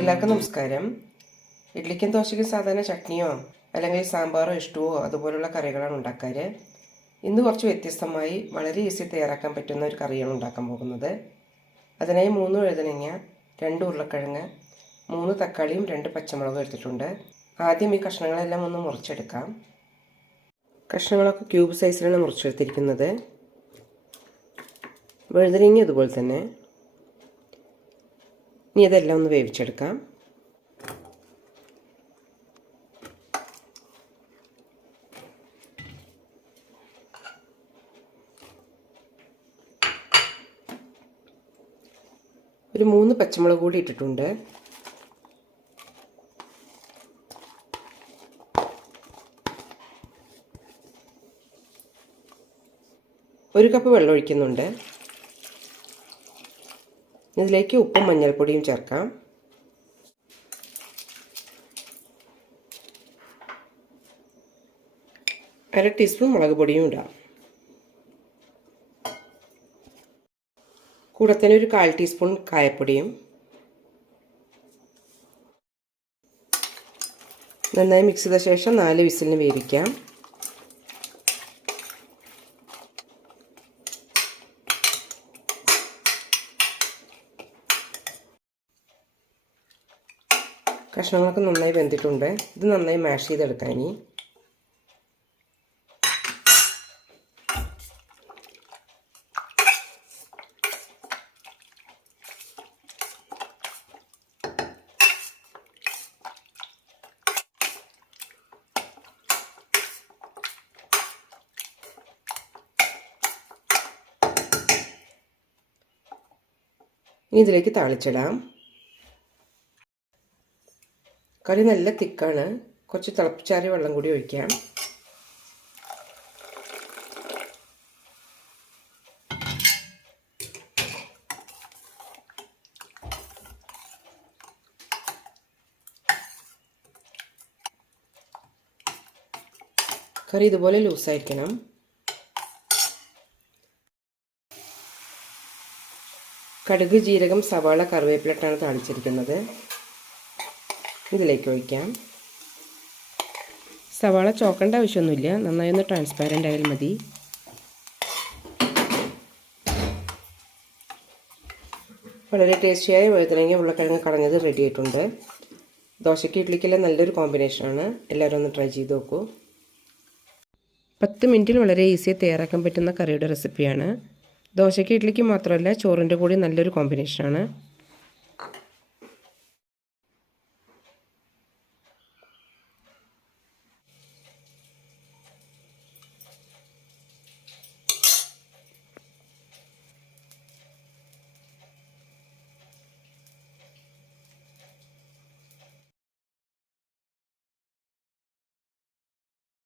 എല്ലാവർക്കും നമസ്കാരം. ഇഡ്ലിക്കും ദോശയ്ക്കും സാധാരണ ചട്നിയോ അല്ലെങ്കിൽ സാമ്പാറോ ഇഷ്ടമോ അതുപോലുള്ള കറികളാണ് ഉണ്ടാക്കാറ്. ഇന്ന് കുറച്ച് വ്യത്യസ്തമായി വളരെ ഈസി തയ്യാറാക്കാൻ പറ്റുന്ന ഒരു കറിയാണ് ഉണ്ടാക്കാൻ പോകുന്നത്. അതിനായി 3 വഴുതനങ്ങ, 2 ഉരുളക്കിഴങ്ങ്, 3 തക്കാളിയും 2 പച്ചമുളകും എടുത്തിട്ടുണ്ട്. ആദ്യം ഈ കഷ്ണങ്ങളെല്ലാം ഒന്ന് മുറിച്ചെടുക്കാം. കഷ്ണങ്ങളൊക്കെ ക്യൂബ് സൈസിലാണ് മുറിച്ചെടുത്തിരിക്കുന്നത്. വഴുതനങ്ങ അതുപോലെ തന്നെ. ഇനി ഇതെല്ലാം ഒന്ന് വേവിച്ചെടുക്കാം. ഒരു 3 പച്ചമുളക് കൂടി ഇട്ടിട്ടുണ്ട്. ഒരു കപ്പ് വെള്ളം ഒഴിക്കുന്നുണ്ട്. ഇതിലേക്ക് ഉപ്പും മഞ്ഞൾപ്പൊടിയും ചേർക്കാം. അര ടീസ്പൂൺ മുളക് പൊടിയും ഇടാം. കൂടെ തന്നെ ഒരു 1/4 ടീസ്പൂൺ കായപ്പൊടിയും. നന്നായി മിക്സ് ചെയ്ത ശേഷം 4 വിസിലിന് വേവിക്കാം. കഷ്ണങ്ങളൊക്കെ നന്നായി വെന്തിട്ടുണ്ട്. ഇത് നന്നായി മാഷ് ചെയ്തെടുക്കാം. ഇനി ഇതിലേക്ക് താളിച്ചിടാം. കറി നല്ല തിക്കാണ്. കുറച്ച് തിളപ്പിച്ചാറിയ വെള്ളം കൂടി ഒഴിക്കാം. കറി ഇതുപോലെ ലൂസായിരിക്കണം. കടുക്, ജീരകം, സവാള, കറിവേപ്പിലട്ടാണ് താളിച്ചിരിക്കുന്നത്. ഇതിലേക്ക് ഒഴിക്കാം. സവാള ചോക്കേണ്ട ആവശ്യമൊന്നുമില്ല, നന്നായി ഒന്ന് ട്രാൻസ്പാരൻ്റ് ആയാൽ മതി. വളരെ ടേസ്റ്റിയായ വഴുതനങ്ങ ഉരുളക്കിഴങ്ങ് കടഞ്ഞത് റെഡി ആയിട്ടുണ്ട്. ദോശയ്ക്ക് ഇഡ്ലിക്കെല്ലാം നല്ലൊരു കോമ്പിനേഷനാണ്. എല്ലാവരും ഒന്ന് ട്രൈ ചെയ്ത് നോക്കൂ. 10 മിനിറ്റിൽ വളരെ ഈസിയായി തയ്യാറാക്കാൻ പറ്റുന്ന കറിയുടെ റെസിപ്പിയാണ്. ദോശയ്ക്ക് ഇഡ്ലിക്ക് മാത്രമല്ല ചോറിൻ്റെ കൂടി നല്ലൊരു കോമ്പിനേഷനാണ്.